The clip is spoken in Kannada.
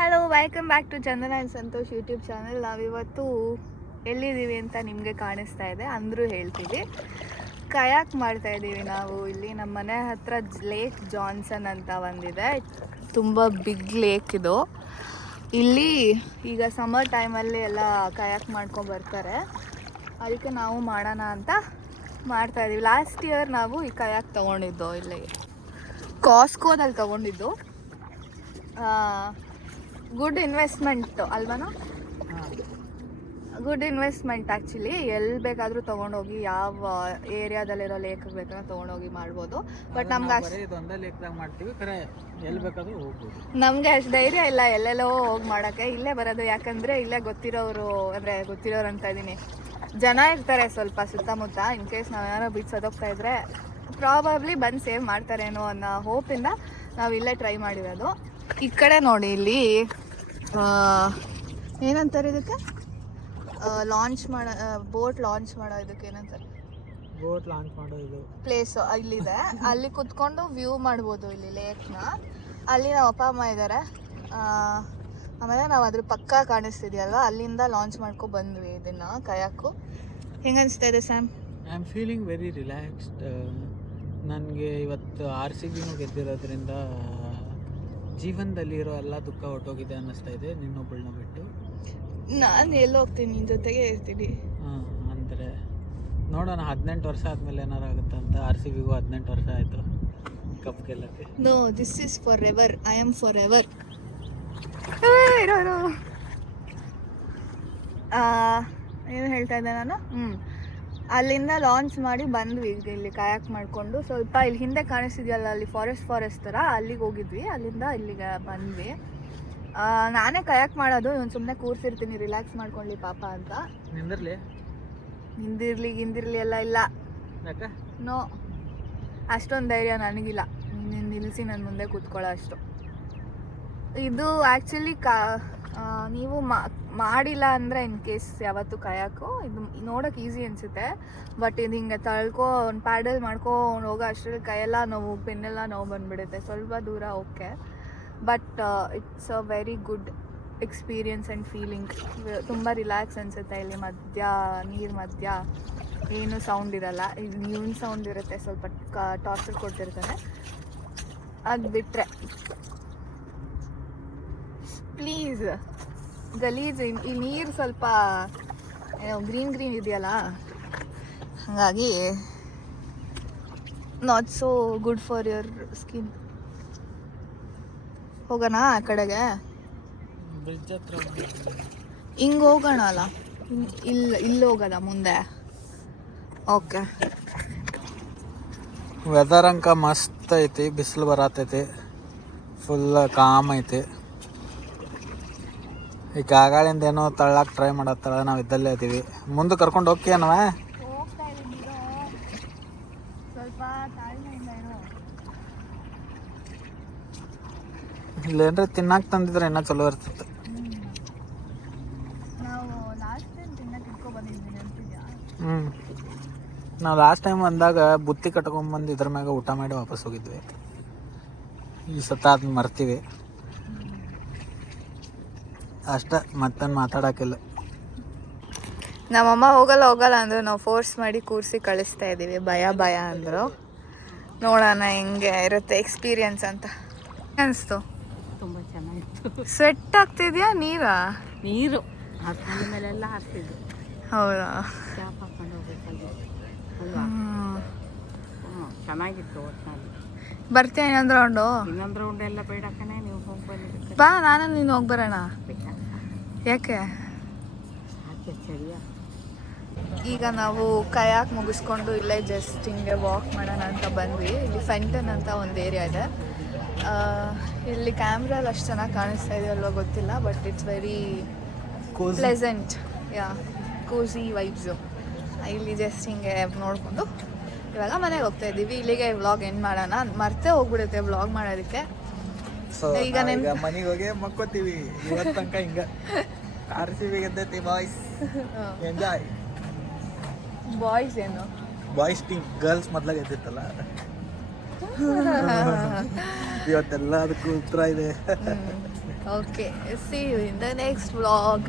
Hello welcome back to Chandana and Santosh YouTube channel ನಾವಿವತ್ತು ಎಲ್ಲಿದ್ದೀವಿ ಅಂತ ನಿಮಗೆ ಕಾಣಿಸ್ತಾ ಇದೆ ಅಂದರೂ ಹೇಳ್ತೀವಿ. ಕಯಾಕ್ ಮಾಡ್ತಾ ಇದ್ದೀವಿ ನಾವು. ಇಲ್ಲಿ ನಮ್ಮ ಮನೆ ಹತ್ರ ಲೇಕ್ ಜಾನ್ಸನ್ ಅಂತ ಒಂದಿದೆ. ತುಂಬ ಬಿಗ್ ಲೇಕ್ ಇದು. ಇಲ್ಲಿ ಈಗ ಸಮ್ಮರ್ ಟೈಮಲ್ಲಿ ಎಲ್ಲ ಕಯಾಕ್ ಮಾಡ್ಕೊಂಡು ಬರ್ತಾರೆ. ಅದಕ್ಕೆ ನಾವು ಮಾಡೋಣ ಅಂತ ಮಾಡ್ತಾ ಇದ್ದೀವಿ. ಲಾಸ್ಟ್ ಇಯರ್ ನಾವು ಈ ಕಯಾಕ್ ತೊಗೊಂಡಿದ್ದು ಇಲ್ಲಿ ಕಾಸ್ಕೋದಲ್ಲಿ ತೊಗೊಂಡಿದ್ದು. ಗುಡ್ ಇನ್ವೆಸ್ಟ್ಮೆಂಟ್ ಅಲ್ವಾನ? ಗುಡ್ ಇನ್ವೆಸ್ಟ್ಮೆಂಟ್ ಆ್ಯಕ್ಚುಲಿ ಎಲ್ಲಿ ಬೇಕಾದರೂ ತೊಗೊಂಡೋಗಿ ಯಾವ ಏರಿಯಾದಲ್ಲಿರೋ ಲೇಕ್ ಬೇಕಾದ್ರೆ ತೊಗೊಂಡೋಗಿ ಮಾಡ್ಬೋದು. ಬಟ್ ನಮ್ಗೆ ಅಷ್ಟು ಲೇಕ್ದಾಗ ಮಾಡ್ತೀವಿ. ಖರೆ ಎಲ್ಲಿ ಬೇಕಾದ್ರೂ ಹೋಗ್ಬೋದು. ನಮಗೆ ಅಷ್ಟು ಧೈರ್ಯ ಇಲ್ಲ ಎಲ್ಲೆಲ್ಲೋ ಹೋಗಿ ಮಾಡೋಕ್ಕೆ. ಇಲ್ಲೇ ಬರೋದು ಯಾಕಂದರೆ ಇಲ್ಲೇ ಗೊತ್ತಿರೋರು ಅಂದರೆ ಗೊತ್ತಿರೋರು ಅಂತ ಇದ್ದೀನಿ ಜನ ಇರ್ತಾರೆ ಸ್ವಲ್ಪ ಸುತ್ತಮುತ್ತ. ಇನ್ ಕೇಸ್ ನಾವೇನಾರು ಬೀಚ್ ಸದೋಗ್ತಾ ಇದ್ರೆ ಪ್ರಾಬಬ್ಲಿ ಬಂದು ಸೇವ್ ಮಾಡ್ತಾರೇನೋ ಅನ್ನೋ ಹೋಪಿಂದ ನಾವು ಇಲ್ಲೇ ಟ್ರೈ ಮಾಡಿರೋದು. ಈ ಕಡೆ ನೋಡಿ ಇಲ್ಲಿ ಏನಂತಾರೆ ಇದಕ್ಕೆ? ಲಾಂಚ್ ಮಾಡೋ ಬೋಟ್ ಲಾಂಚ್ ಮಾಡೋ ಇದಕ್ಕೆ ಏನಂತಾರೆ? ಬೋಟ್ ಲಾಂಚ್ ಮಾಡೋ ಇದು. ಪ್ಲೇಸ್ ಇಲ್ಲಿದೆ. ಅಲ್ಲಿ ಕುತ್ಕೊಂಡು ವ್ಯೂ ಮಾಡ್ಬೋದು ಇಲ್ಲಿ ಲೇಕ್ನ ಅಲ್ಲಿ ನಮ್ಮ ಅಪ್ಪ ಅಮ್ಮ ಇದ್ದಾರೆ ಆಮೇಲೆ ನಾವು ಅದ್ರ ಪಕ್ಕ ಕಾಣಿಸ್ತಿದ್ಯಲ್ವ? ಅಲ್ಲಿಂದ ಲಾಂಚ್ ಮಾಡ್ಕೊ ಬಂದ್ವಿ ಇದನ್ನ ಕಯಾಕು. ಹೆಂಗನ್ಸ್ತಾ ಇದೆ Sam I am feeling very relaxed ನನಗೆ ಇವತ್ತು ಆರ್ ಸಿ ಬಿನೂ ಗೆದ್ದಿರೋದ್ರಿಂದ ಜೀವನದಲ್ಲಿರೋ ಎಲ್ಲ ದುಃಖ ಹೊಟ್ಟೋಗಿದೆ ಅನ್ನಿಸ್ತಾ ಇದೆ ನಿನ್ನೊಬ್ಬಳನ್ನ ಬಿಟ್ಟು? ನಾನು ಎಲ್ಲೋಗ್ತೀನಿ ನಿನ್ನ ಜೊತೆಗೆ ಇರ್ತೀನಿ. ಹಾಂ ಅಂದರೆ ನೋಡೋಣ ಹದಿನೆಂಟು ವರ್ಷ ಆದಮೇಲೆ ಏನಾರು ಆಗುತ್ತೆ ಅಂತ ಆರ್ ಸಿ ಬಿಗೂ ಹದಿನೆಂಟು ವರ್ಷ ಆಯಿತು cup ಗೆಲ್ಲಕ್ಕೆ. No this is forever I am forever ಇರೋ. ಇರೋ ಏನು ಹೇಳ್ತಾ ಇದ್ದೆ ನಾನು? ಹ್ಞೂ ಅಲ್ಲಿಂದ ಲಾಂಚ್ ಮಾಡಿ ಬಂದ್ವಿ. ಈಗ ಇಲ್ಲಿ ಕಾಯಕ್ ಮಾಡಿಕೊಂಡು ಸ್ವಲ್ಪ ಇಲ್ಲಿ ಹಿಂದೆ ಕಾಣಿಸ್ತಿದೆಯಲ್ಲ ಅಲ್ಲಿ ಫಾರೆಸ್ಟ್ ಫಾರೆಸ್ಟ್ ಥರ ಅಲ್ಲಿಗೆ ಹೋಗಿದ್ವಿ. ಅಲ್ಲಿಂದ ಇಲ್ಲಿಗೆ ಬಂದ್ವಿ. ನಾನೇ ಕಯಾಕ್ ಮಾಡೋದು. ಇವ್ನು ಸುಮ್ಮನೆ ಕೂರ್ಸಿರ್ತೀನಿ. ರಿಲ್ಯಾಕ್ಸ್ ಮಾಡ್ಕೊಳ್ಳಿ ಪಾಪ ಅಂತ. ನಿಂದಿರ್ಲಿ? ನಿಂದಿರಲಿ ಗಿಂದಿರ್ಲಿ ಎಲ್ಲ ಇಲ್ಲ. ನೋ ಅಷ್ಟೊಂದು ಧೈರ್ಯ ನನಗಿಲ್ಲ. ನೀನು ನಿಲ್ಲಿಸಿ ನನ್ನ ಮುಂದೆ ಕೂತ್ಕೊಳ್ಳೋ ಅಷ್ಟು. ಇದು ಆ್ಯಕ್ಚುಲಿ ಕಾ ನೀವು ಮಾಡಿಲ್ಲ ಅಂದರೆ ಇನ್ ಕೇಸ್ ಯಾವತ್ತು ಕಾಯಕು ಇದು ನೋಡೋಕೆ ಈಸಿ ಅನಿಸುತ್ತೆ. ಬಟ್ ಇದು ಹಿಂಗೆ ತಳ್ಕೊ ಒಂದು ಪ್ಯಾಡಲ್ ಮಾಡ್ಕೊಂಡು ಹೋಗೋ ಅಷ್ಟರಲ್ಲಿ ಕೈಯೆಲ್ಲ ನೋವು, ಬೆನ್ನೆಲ್ಲ ನೋವು ಬಂದುಬಿಡುತ್ತೆ. ಸ್ವಲ್ಪ ದೂರ okay. But it's a very good experience and feeling ತುಂಬ ರಿಲ್ಯಾಕ್ಸ್ ಅನಿಸುತ್ತೆ ಇಲ್ಲಿ ಮಧ್ಯ, ನೀರು ಮಧ್ಯ. ಏನು ಸೌಂಡ್ ಇರಲ್ಲ. ಇದು ನ್ಯೂನ್ ಸೌಂಡ್ ಇರುತ್ತೆ ಸ್ವಲ್ಪ ಟಾರ್ಚರ್ ಕೊಡ್ತಿರ್ತಾನೆ. ಅದು ಬಿಟ್ಟರೆ ಪ್ಲೀಸ್ ಗಲೀಜು ಈ ನೀರು ಸ್ವಲ್ಪ ಗ್ರೀನ್ ಗ್ರೀನ್ ಇದೆಯಲ್ಲ? ಹಾಗಾಗಿ not so good for your skin ಹೋಗೋಣ ಆ ಕಡೆಗೆ? ಹಿಂಗೆ ಹೋಗೋಣ ಅಲ್ಲ? ಇಲ್ಲಿ ಇಲ್ಲಿ ಹೋಗೋದ ಮುಂದೆ? ಓಕೆ ವೆದರ್ ಅಂಕ ಮಸ್ತ್ ಐತಿ, ಬಿಸಿಲು ಬರತೈತಿ ಫುಲ್ ಕಾಮ್ ಐತಿ. ಈಗ ಕಾಗಾಳಿಂದ ಏನೋ ತಳ್ಳಾಕ್ ಟ್ರೈ ಮಾಡತ್ತಳ ನಾವು ಇದ್ದಲ್ಲೇ ಇದೀವಿ. ಮುಂದೆ ಕರ್ಕೊಂಡು ಹೋಗ್ತೀಯನವ ಇಲ್ಲೇನ್ರಿ ತಿನ್ನಾಕ ತಂದಿದ್ರೆ ಇನ್ನೂ ಚಲೋ ಇರ್ತಿತ್ತು ತಿನ್ನಕ್ಕೆ ಹ್ಞೂ ನಾವು ಲಾಸ್ಟ್ ಟೈಮ್ ಬಂದಾಗ ಬುತ್ತಿ ಕಟ್ಕೊಂಬಂದು ಇದ್ರ ಮ್ಯಾಗ ಊಟ ಮಾಡಿ ವಾಪಸ್ ಹೋಗಿದ್ವಿ. ಈ ಸತ ಅದನ್ನ ಮರ್ತೀವಿ. ಅಷ್ಟ ಮತ್ತೇನು ಮಾತಾಡೋಕ್ಕಿಲ್ಲ. ನಮ್ಮಮ್ಮ ಹೋಗಲ್ಲ ಹೋಗಲ್ಲ ಅಂದ್ರೆ. ನಾವು ಫೋರ್ಸ್ ಮಾಡಿ ಕೂರಿಸಿ ಕಳಿಸ್ತಾ ಇದ್ದೀವಿ ಭಯ ಭಯ ಅಂದರು. ನೋಡೋಣ ಹೆಂಗೆ ಇರುತ್ತೆ ಎಕ್ಸ್ಪೀರಿಯನ್ಸ್ ಅಂತ. ಅನಿಸ್ತು. ತುಂಬ ಚೆನ್ನಾಗಿತ್ತು. ಸ್ವೆಟ್ ಆಗ್ತಿದ್ಯಾ ನೀರಾ? ನೀರು. ಆ ತಲೆ ಮೇಲೆಲ್ಲ ಹೌದಾ? ಕ್ಯಾಪ್ ಹಾಕೊಂಡು ಹೋಗ್ಬೇಕಾಗಿತ್ತು ಚೆನ್ನಾಗಿತ್ತು ಒಟ್ಟಿನಲ್ಲಿ ಬರ್ತೀಯ ಇನ್ನೊಂದು ರೌಂಡು ಇನ್ನೊಂದು ರೌಂಡ್ ಎಲ್ಲ ಬೇಡ ಕಣೆ. ಬಾ ನಾನು ನೀನು ಹೋಗಿ ಬರೋಣ. ಯಾಕೆ? ಈಗ ನಾವು ಕಯಾಕ್ ಮುಗಿಸ್ಕೊಂಡು ಇಲ್ಲೇ ಜಸ್ಟ್ ಹಿಂಗೆ ವಾಕ್ ಮಾಡೋಣ ಅಂತ ಬಂದ್ವಿ. ಇಲ್ಲಿ ಫೆಂಟನ್ ಅಂತ ಒಂದು ಏರಿಯಾ ಇದೆ. ಇಲ್ಲಿ ಕ್ಯಾಮ್ರಲ್ಲಿ ಅಷ್ಟು ಚೆನ್ನಾಗಿ ಕಾಣಿಸ್ತಾ ಇದೆ ಅಲ್ವ ಗೊತ್ತಿಲ್ಲ but it's very pleasant yeah cozy vibes ಇಲ್ಲಿ ಜಸ್ಟ್ ಹಿಂಗೆ ನೋಡಿಕೊಂಡು ಇವಾಗ ಮನೆಗೆ ಹೋಗ್ತಾ ಇದ್ದೀವಿ ಇಲ್ಲಿಗೆ ವ್ಲಾಗ್ ಎಂಡ್ ಮಾಡೋಣ. ಮರ್ತೇ ಹೋಗ್ಬಿಡುತ್ತೆ ವ್ಲಾಗ್ ಮಾಡೋದಕ್ಕೆ. ಸೊ ಈಗ ನೆನ್- ಮನೆಗೆ ಹೋಗಿ ಮಕ್ಕೋತೀವಿ. ಇವತ್ತು ತನಕ ಹಿಂಗ. ಆರ್ ಸಿ ಬಿ ಗೆದ್ದೈತಿ ಬಾಯ್ಸ್ ಎಂಜಾಯ್ ಬಾಯ್ಸ್ ಏನು? ಬಾಯ್ಸ್ ಟೀಮ್ ಗರ್ಲ್ಸ್ ಮೊದಲ ಗೆದ್ದಿತ್ತಲ್ಲ? ಇವತ್ತೆಲ್ಲ ಅದಕ್ಕೂ ಉತ್ತರ ಇದೆ. Okay see you in the next vlog.